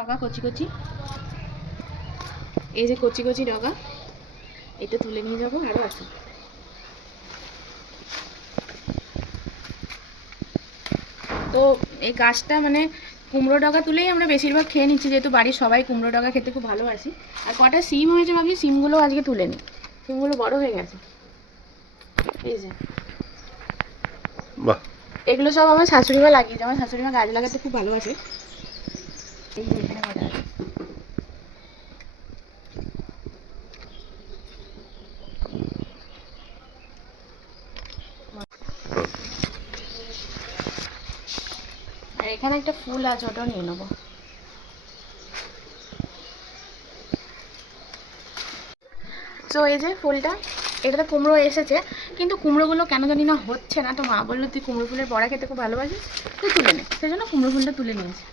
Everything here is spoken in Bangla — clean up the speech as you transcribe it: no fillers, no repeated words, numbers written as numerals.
ডগা কচি কচি, এই যে কচি কচি ডগা, এটা তুলে নিয়ে যাবো। আরও আছে। তো এই গাছটা মানে কুমড়ো ডগা তুলেই আমরা বেশিরভাগ খেয়ে নিচ্ছি, যেহেতু বাড়ির সবাই কুমড়ো ডগা খেতে খুব ভালোবাসি। আর কটা সিম হয়েছে ভাবছি সিমগুলো আজকে তুলে নিই, সিমগুলো বড় হয়ে গেছে। এই যে বাহ, এগুলো সব আমার শাশুড়িমা লাগিয়েছে, আমার শাশুড়িমা গাছ লাগাতে খুব ভালোবাসে। এই যে এখানে কটা আছে। আর এখানে একটা ফুল আছে, ওটাও নিয়ে নেবো। তো এই যে ফুলটা, এটাতে কুমড়ো এসেছে, কিন্তু কুমড়োগুলো কেন জানি না হচ্ছে না। তো মা বললো তুই কুমড়ো ফুলের বড়া খেতে খুব ভালোবাসিস, তুই তুলে নে, সেই জন্য কুমড়ো ফুলটা তুলে নিয়েছি।